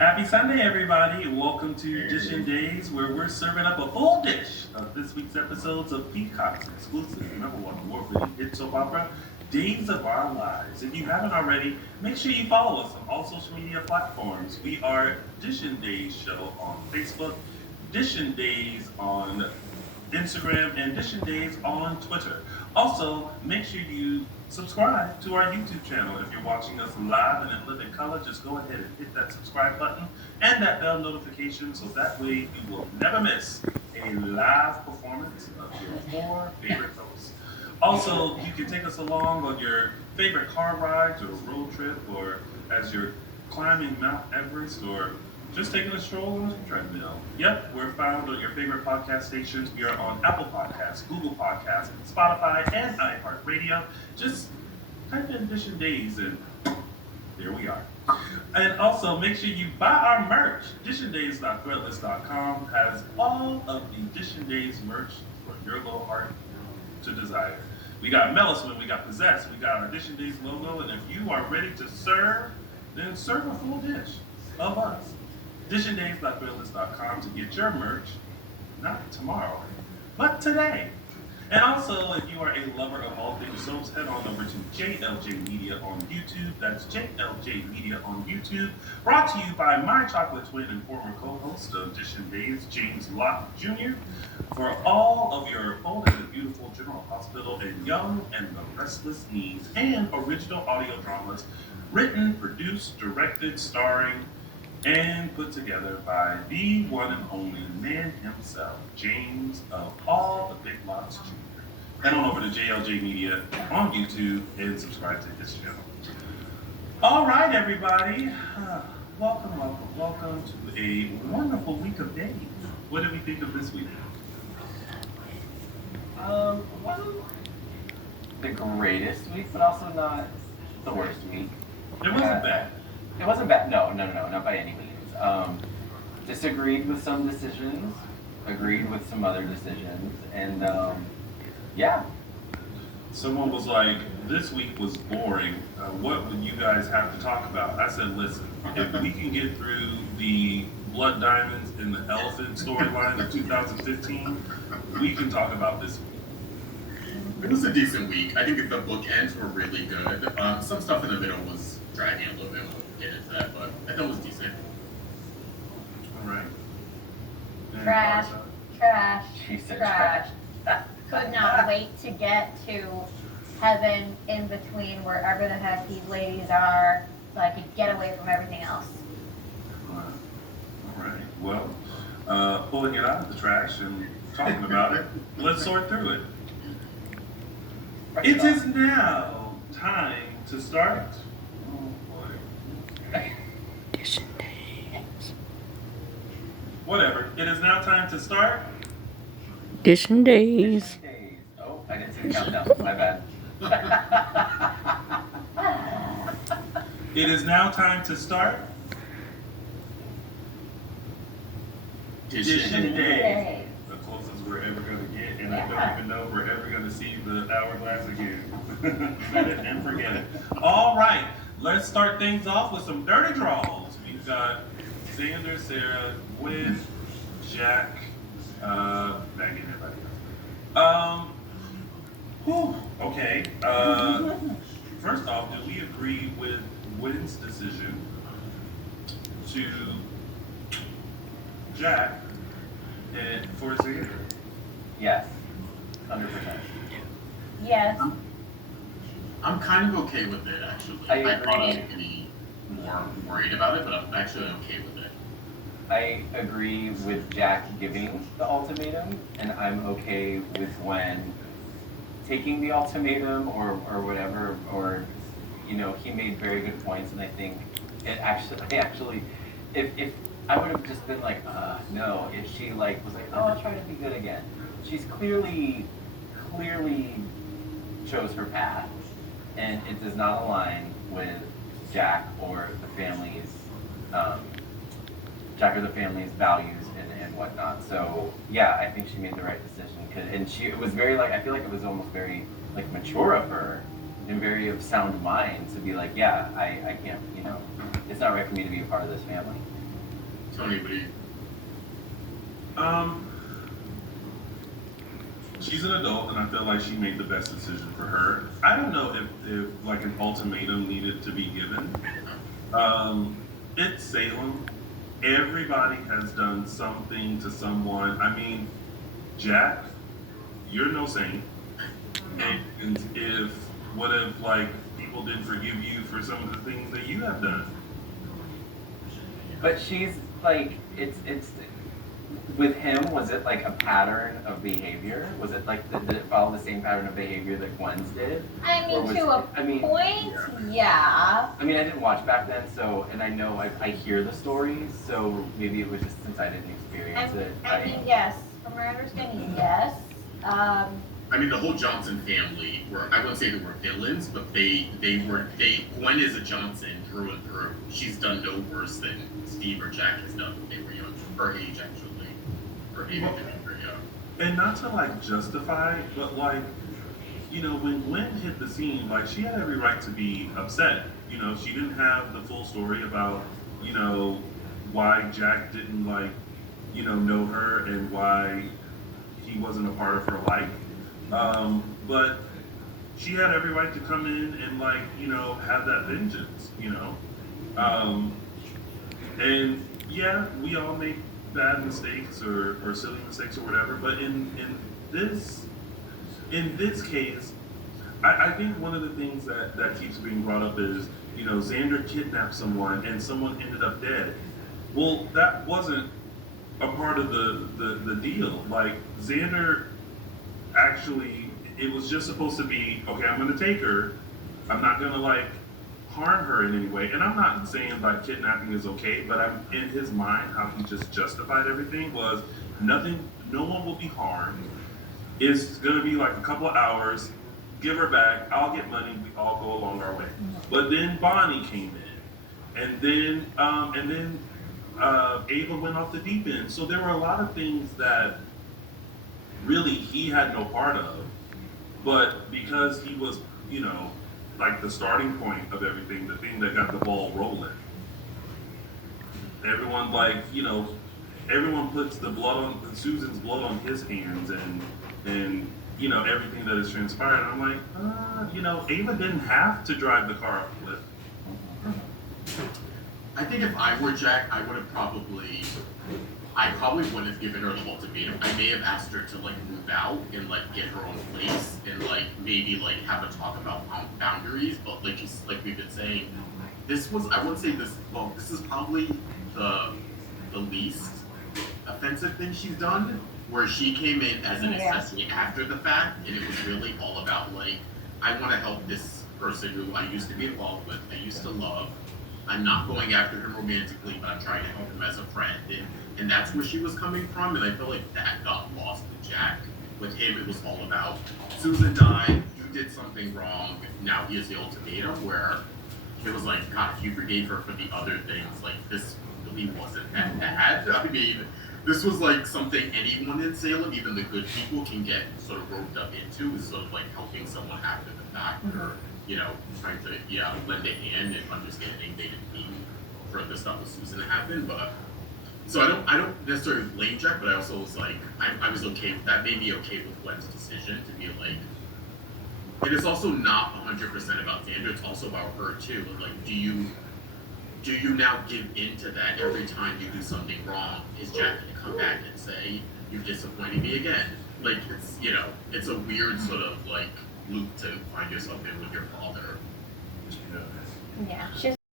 Happy Sunday, everybody. Welcome to Dishin' Days, where we're serving up a full dish of this week's episodes of Peacock's exclusive number one award-winning hit soap opera, Days of Our Lives. If you haven't already, make sure you follow us on all social media platforms. We are Dishin' Days Show on Facebook, Dishin' Days on Instagram, and Dishin' Days on Twitter. Also, make sure you subscribe to our YouTube channel. If you're watching us live and in living color, just go ahead and hit that subscribe button and that bell notification so that way you will never miss a live performance of your four favorite hosts. Also, you can take us along on your favorite car rides or road trip, or as you're climbing Mount Everest, or just taking a stroll on a treadmill. Yep, we're found on your favorite podcast stations. We are on Apple Podcasts, Google Podcasts, Spotify, and iHeartRadio. Just type in Dishin' Days and there we are. And also make sure you buy our merch. DishinDays.threadless.com has all of the Dishin' Days merch for your little heart to desire. We got Melisman, we got Possess, we got our Dishin' Days logo, and if you are ready to serve, then serve a full dish of us. DishinDays.threadless.com to get your merch, not tomorrow, but today. And also, if you are a lover of all things soaps, head on over to JLJ Media on YouTube. That's JLJ Media on YouTube. Brought to you by my chocolate twin and former co-host of Dishin' Days, James Locke Jr. For all of your Bold and the Beautiful General Hospital and Young and the Restless needs and original audio dramas written, produced, directed, starring, and put together by the one and only man himself, James of all the Big Lots Jr. Head on over to JLJ Media on YouTube and subscribe to his channel. All right, everybody. Welcome to a wonderful week of days. What did we think of this week? Wasn't the greatest week, but also not the worst week. It wasn't bad. It wasn't bad. No, not by any means. Disagreed with some decisions, agreed with some other decisions, and yeah. Someone was like, this week was boring. What would you guys have to talk about? I said, listen, if we can get through the Blood Diamonds and the Elephant storyline of 2015, we can talk about this week. It was a decent week. I think the bookends were really good. Some stuff in the middle was dragging a little bit. We'll get into that, but I thought it was decent. All right. And Trash. She said Trash. Could not wait to get to heaven in between wherever the heck these ladies are, so I could get away from everything else. All right. Well, pulling it out of the trash and talking about it, let's sort through it. It is now time to start. Oh boy. Whatever. It is now time to start. Dishin' Days. Oh, I didn't see the countdown. My bad. It is now time to start. Dishin' Days. The closest we're ever going to get, and I don't even know if we're ever going to see the hourglass again. Set it and forget it. All right, let's start things off with some dirty draws. We've got Xander, Sarah, Gwen, Jack, Maggie, and everybody else. Okay. First off, do we agree with Gwen's decision to Jack and for Xander? Yes, 100%. Yes. I'm kind of okay with it, actually. I I'm not any more worried about it, but I'm actually okay with it. I agree with Jack giving the ultimatum, and I'm okay with Gwen taking the ultimatum or whatever, or, you know, he made very good points, and I think it actually, if I would have just been like, no, if she like was like, oh, I'll try to be good again. She's clearly chose her path, and it does not align with Jack or the family's values and whatnot. So yeah, I think she made the right decision. And it was very like, I feel like it was almost very like mature of her and very of sound mind to be like, yeah, I can't, you know, it's not right for me to be a part of this family. Tony, what do you? She's an adult, and I feel like she made the best decision for her. I don't know if like an ultimatum needed to be given. It's Salem. Everybody has done something to someone. I mean, Jack, you're no saint. And what if like people didn't forgive you for some of the things that you have done? But she's like, it's with him. Was it like a pattern of behavior? Was it like did it follow the same pattern of behavior that Gwen's did? I mean, Or to was- a I mean, point, yeah. I mean, I didn't watch back then, so and I know I hear the stories, so maybe it was just since I didn't experience it. I mean, yes. From my understanding, yes. I mean, the whole Johnson family were, I wouldn't say they were villains, but Gwen is a Johnson through and through. She's done no worse than Steve or Jack has done when they were young. Her age, actually. Her age to be very young. And not to like justify, but like, you know, when Gwen hit the scene, like she had every right to be upset. You know, she didn't have the full story about, you know, why Jack didn't like, you know her and why he wasn't a part of her life. But she had every right to come in and like, you know, have that vengeance, you know. And yeah, we all make bad mistakes or silly mistakes or whatever, but in this case, I think one of the things that keeps being brought up is, you know, Xander kidnapped someone and someone ended up dead. Well, that wasn't a part of the deal. Like, Xander actually, it was just supposed to be, okay, I'm going to take her. I'm not going to, like, harm her in any way. And I'm not saying, like, kidnapping is okay, but I'm in his mind, how he just justified everything was no one will be harmed. It's going to be, like, a couple of hours. Give her back. I'll get money. We all go along our way. But then Bonnie came in. And then Ava went off the deep end. So there were a lot of things that really he had no part of, but because he was, you know, like the starting point of everything, the thing that got the ball rolling. Everyone, like, you know, everyone puts Susan's blood on his hands and you know, everything that has transpired. I'm like, you know, Ava didn't have to drive the car off the cliff. I think if I were Jack, I probably wouldn't have given her the ultimatum. I may have asked her to like move out and like get her own place and like maybe like have a talk about boundaries. But like we've been saying, this was, I wouldn't say this. Well, this is probably the least offensive thing she's done, where she came in as an accessory after the fact, and it was really all about like, I want to help this person who I used to be involved with, I used to love. I'm not going after him romantically, but I'm trying to help him as a friend. And that's where she was coming from, and I feel like that got lost in Jack. With him, it was all about, Susan died, you did something wrong, now here's the ultimatum, where it was like, God, if you forgave her for the other things, like, this really wasn't that bad. I mean, this was like something anyone in Salem, even the good people, can get sort of roped up into, is sort of like helping someone after the fact, or, you know, trying to, lend a hand and understanding they didn't mean for the stuff with Susan to happen, but, so I don't necessarily blame Jack, but I also was like, I was okay, that made me okay with Gwen's decision to be like, and it's also not 100% about Xander, it's also about her too, like, do you now give in to that every time you do something wrong? Is Jack gonna come back and say, you've disappointed me again? Like, it's, you know, it's a weird sort of like loop to find yourself in with your father. Yeah. She's